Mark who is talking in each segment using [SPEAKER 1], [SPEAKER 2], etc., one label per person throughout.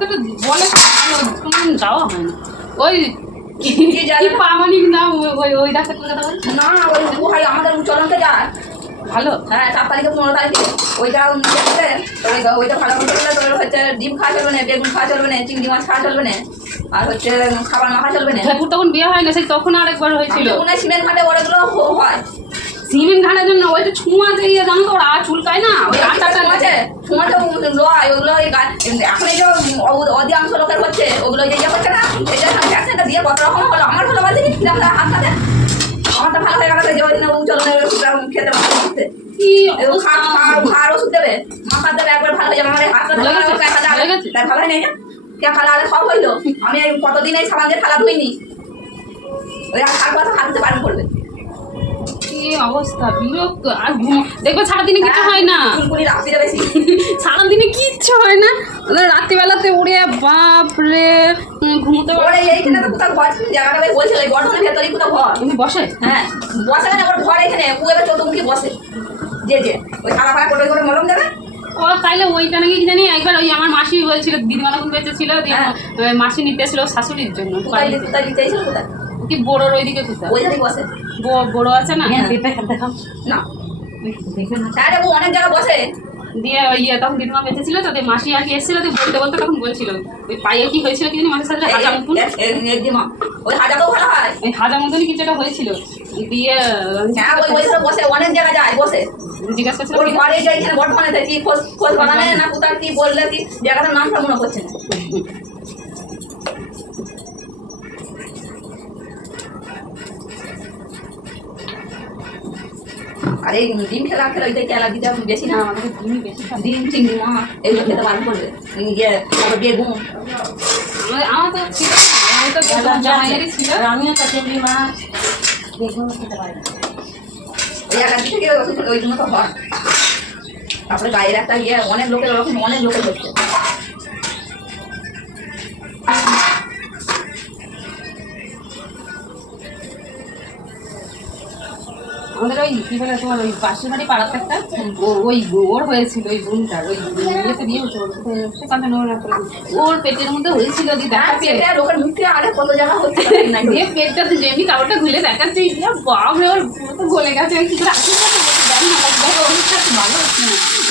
[SPEAKER 1] কথাটা বলে যাওয়া হয় না ওই
[SPEAKER 2] না।
[SPEAKER 1] ওই- ওই ওই ডাক্তার কথা বলে?
[SPEAKER 2] না ওই আমাদের যায়।
[SPEAKER 1] ভালো?
[SPEAKER 2] হ্যাঁ চার তারিখে পনেরো তারিখে। ওইটা ওইটা ভালো করলে তোর হচ্ছে ডিম খাওয়া চলবে না বেগুন খাওয়া চলবে না চিংড়ি মাছ খাওয়া চলবে না আর হচ্ছে খাবার মাখা চলবে না।
[SPEAKER 1] ঠাকুর তখন বিয়ে হয় না সেই তখন আরেকবার হয়েছিল।
[SPEAKER 2] সিমেন্ট ঘাটে ওগুলো হয়।
[SPEAKER 1] সিমেন্ট ঘাটার জন্য ওই তো ছুঁয়া দিয়ে জানো তো ওরা চুলকায় না? ওই আটাটা
[SPEAKER 2] আছে তোমার তো লয় ওগুলো এখন এই যে অধিকাংশ লোকের হচ্ছে ওগুলো যে ইয়ে করছে না? যে ভ্যাকসিনটা দিয়ে কত রকম হলো। আমার হলো বলতে কি? কিরম হাত হাতে। আমারটা ভালো হয়ে গেল যে ওই দিনে চলনে খেতে পারতে
[SPEAKER 1] কি
[SPEAKER 2] এবং
[SPEAKER 1] অবস্থা।
[SPEAKER 2] খাওয়ার ওষুধ দেবে? মাথা দেবে একবার ভালো হয়ে যাবে। আমার
[SPEAKER 1] ভালো গেছে?
[SPEAKER 2] হাতে
[SPEAKER 1] ভালো
[SPEAKER 2] তাই ভালো হয় নাই না কে খালা আরে সব হইল? আমি কতদিন এই সাবান দিয়ে খালা ধুইনি? ওই আর খাওয়ার কথা হাত দিতে করবে।
[SPEAKER 1] কি অবস্থা বিরক্ত। আর ঘুম- দেখবে সারাদিনে কিছু হয় না। সারাদিনে কিচ্ছু হয় না। রাত্রিবেলাতে উড়ে বাপ রে ঘুমোতে পারে
[SPEAKER 2] ওরে এইখানে তো কোথাও ঘর জায়গাটা কোথাও
[SPEAKER 1] এমনি বসে?
[SPEAKER 2] হ্যাঁ বসে ওর ঘর এখানে বসে। যে যে ওই সারা করে করে মলম দেবে?
[SPEAKER 1] ও তাইলে ওইটা নাকি জানি একবার ওই আমার মাসি হয়েছিল দিদিমা যখন বেঁচে ছিল
[SPEAKER 2] হ্যাঁ।
[SPEAKER 1] মাসি নিতে এসেছিল শাশুড়ির জন্য
[SPEAKER 2] কোথায় এসেছিল কোথায়?
[SPEAKER 1] কি বড়োর ওইদিকে কোথায়
[SPEAKER 2] ওই জায়গায় বসে।
[SPEAKER 1] বড় আছে না?
[SPEAKER 2] হ্যাঁ।
[SPEAKER 1] দেখাও
[SPEAKER 2] না। হ্যাঁ অনেক জায়গায় বসে।
[SPEAKER 1] দিয়ে ইয়ে তখন দিদিমা বেঁচে ছিল তো মাসি আর কি এসেছিল বলতে বলতে তখন বলছিল ওই পায়ে কি হয়েছিল কি জানি মাসের সাথে হাজা মতন
[SPEAKER 2] এ- এ- একদিমা। ভালো হয়।
[SPEAKER 1] ওই হাজা মতনই কিছু একটা হয়েছিল। দিয়ে
[SPEAKER 2] হ্যাঁ ওই ওই বসে অনেক জায়গায় যায় বসে।
[SPEAKER 1] জিজ্ঞাসা করছিল
[SPEAKER 2] ওর ঘরে যে এখানে বর্ধমানে থাকে খোঁজ খোঁজ বানানে না কোথাও কি বললে কি জায়গাটার নামটা মনে করছে না। আর এই ডিম খেলা খেলা ওইটাই খেলা দিতে বেশি
[SPEAKER 1] না। আমাদের তুমি বেশি
[SPEAKER 2] ডিম চিংড়ি মাছ এগুলো খেতে বারণ করবে ইয়ে তারপর বেগুন।
[SPEAKER 1] আমার তো ছিল
[SPEAKER 3] আমিও তো চিংড়ি মাছ বেগুন খেতে পারি।
[SPEAKER 2] ওই একাডি থেকে ওই জন্য তো হয়। তারপরে গায়ের একটা ইয়ে অনেক লোকের ওরকম অনেক লোকের হচ্ছে।
[SPEAKER 1] আমাদের ওই কি বলে তোমার ওই পাশের বাড়ি পাড়াতে একটা ওই ওর হয়েছিল ওই বোনটার ওই ইয়েতে বিয়ে হয়েছিল ওর সে কথা নেওয়া না করে। ওর পেটের মধ্যে হয়েছিল দি
[SPEAKER 2] পেটে লোকের মুখে আরে কত জায়গা হচ্ছে নাই
[SPEAKER 1] দিয়ে পেটটা তো যেমনি কাপড়টা খুলে দেখাচ্ছে বাপরে ওর তো গলে গেছে কি করে না দেখো হচ্ছে না।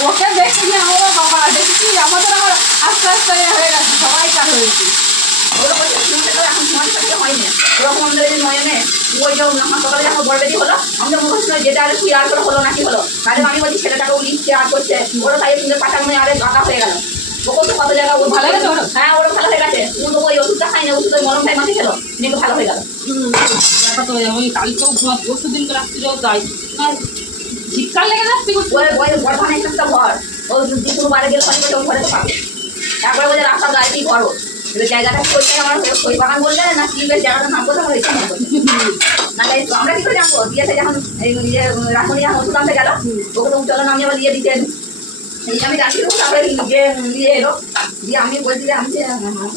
[SPEAKER 1] ওকে দেখে যে আমরা বাবা দেখছি আমাদের আবার আস্তে আস্তে হয়ে গেছে সবাই কার হয়েছে।
[SPEAKER 2] ওরা বলছে শুনতে তো এখন সমাজ থাকতে হয়নি। ওরকম আমাদের এই নয়নে ওই যে হাসপাতালে যখন বড় বেদি হলো আমাদের মনে হচ্ছিল যেটা আরে তুই আর করে হলো নাকি হলো? তাহলে আমি বলছি ছেলেটাকে উনি আর করছে। ওরা তাই মনে আরে গাঁদা হয়ে গেল। ওকে তো কত জায়গা
[SPEAKER 1] ভালো গেছে ওর?
[SPEAKER 2] হ্যাঁ ওরা ভালো হয়ে গেছে। ও তো ওই ওষুধটা খাই না ওষুধ ওই মলম খাই মাসে খেলো কিন্তু ভালো হয়ে গেল।
[SPEAKER 1] তো যেমন কালকেও পরশু দিন তাই না শীতকাল লেগে যাচ্ছে
[SPEAKER 2] ওই ওই বর্ধমানে একটা ঘর ও যে বারে গেলে ওই ঘরে তো পাবে। একবার বলে রাস্তার গায়ে কি ঘর জায়গাটা কি আমার বললে না বেশ জায়গাটার নাম আমার ইচ্ছা নাহলে আমরা কি করে জানব? যখন ইয়ে রাখনি গেল ওকে তো চলো আমি দিয়ে দিতেন। আমি রাখি দেবো এলো। দিয়ে আমি বলছি যে, আমি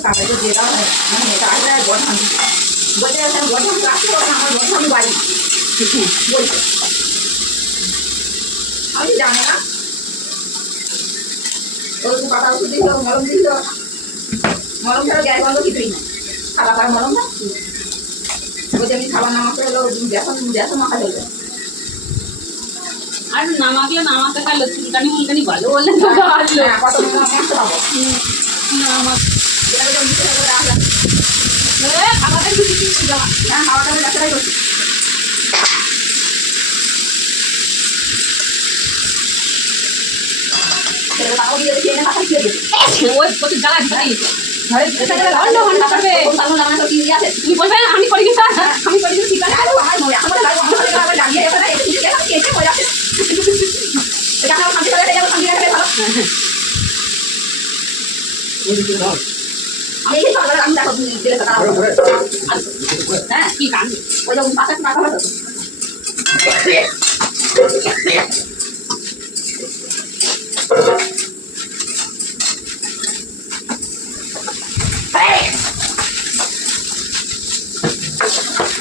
[SPEAKER 2] কাগজে দিয়ে দাও মানে রাখতে পারব আমার বর্ধমান বাড়ি আমি জানি না। ওই পাতা ওষুধ দিল, মলম দিল। মলম ছাড়া গ্যাস বন্ধ কিছুই না খাবার খাবার মলম না? বলছে আমি খাবার নামাতে হলো বেসন বেসন মাখা চলবে।
[SPEAKER 1] আর নামাকলে নামাতে গেল চুলকানি মুলকানি ভালো বললে তো আসলো
[SPEAKER 2] হ্যাঁ, কত মলম পাবো
[SPEAKER 1] নামাক কিছু
[SPEAKER 2] হ্যাঁ খাওয়াটা আমি ডাক্তারাই করছি দিয়েছি।
[SPEAKER 1] ওই প্রতি জ্বালা দিচ্ছি
[SPEAKER 2] কোন
[SPEAKER 1] আমি করি কিন্তু আমি করি কিন্তু ঠিক আছে
[SPEAKER 2] আরে আমার মনে- আমার লাগবে, আমার লাগবে, আমার দাঁড়িয়ে গেছে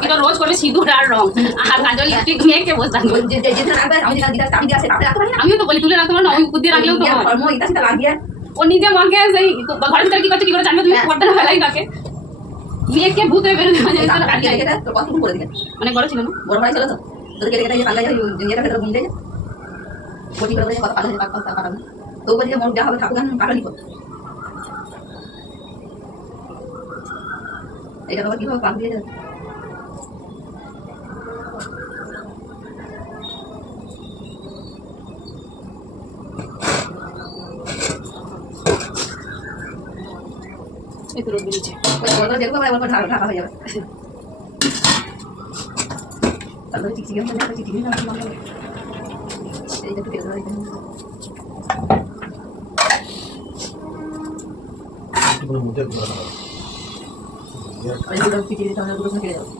[SPEAKER 1] কি
[SPEAKER 2] তো
[SPEAKER 1] রোজ করবে সিঁদুর আর রং আর কাজল লিপস্টিক মেখে বসে থাকবে
[SPEAKER 2] ওই যে যে যেটা রাখবে আমি যেটা দিতে আমি দিয়ে আসে তাতে রাখতে পারি না
[SPEAKER 1] আমিও তো বলি তুলে রাখতে পারো না ওই উপর দিয়ে রাখলেও তো
[SPEAKER 2] নিজের
[SPEAKER 1] হয়।
[SPEAKER 2] ধর্ম এটা সেটা লাগিয়ে
[SPEAKER 1] ও নিজে মাকে সেই ঘরের ভিতরে কি করছে কি করে জানবে তুমি
[SPEAKER 2] হ্যাঁ।
[SPEAKER 1] পর্দা ফেলাই তাকে মেয়েকে ভূত
[SPEAKER 2] কথা দিলে
[SPEAKER 1] অনেক বড় ছিল না?
[SPEAKER 2] বড় ভাই ছিল তো। তোদের কেটে কেটে যায় ইয়েটা ভেতরে ঘুম দেয় কোটি করে কথা পাল্লা পাল্লা তো বলি মোর যা হবে ঠাকুর কাটানি করতে এটা তো কীভাবে পাক দিয়ে যাবে
[SPEAKER 1] তো রোদ বেরিয়েছে।
[SPEAKER 2] ওই বড় দেখব ভাই ওর ঢাকা ঢাকা হয়ে যাবে তারপরে চিকচিকি এইটা
[SPEAKER 4] হবে।
[SPEAKER 2] চিকচিকি ওগুলো কেটে যাবে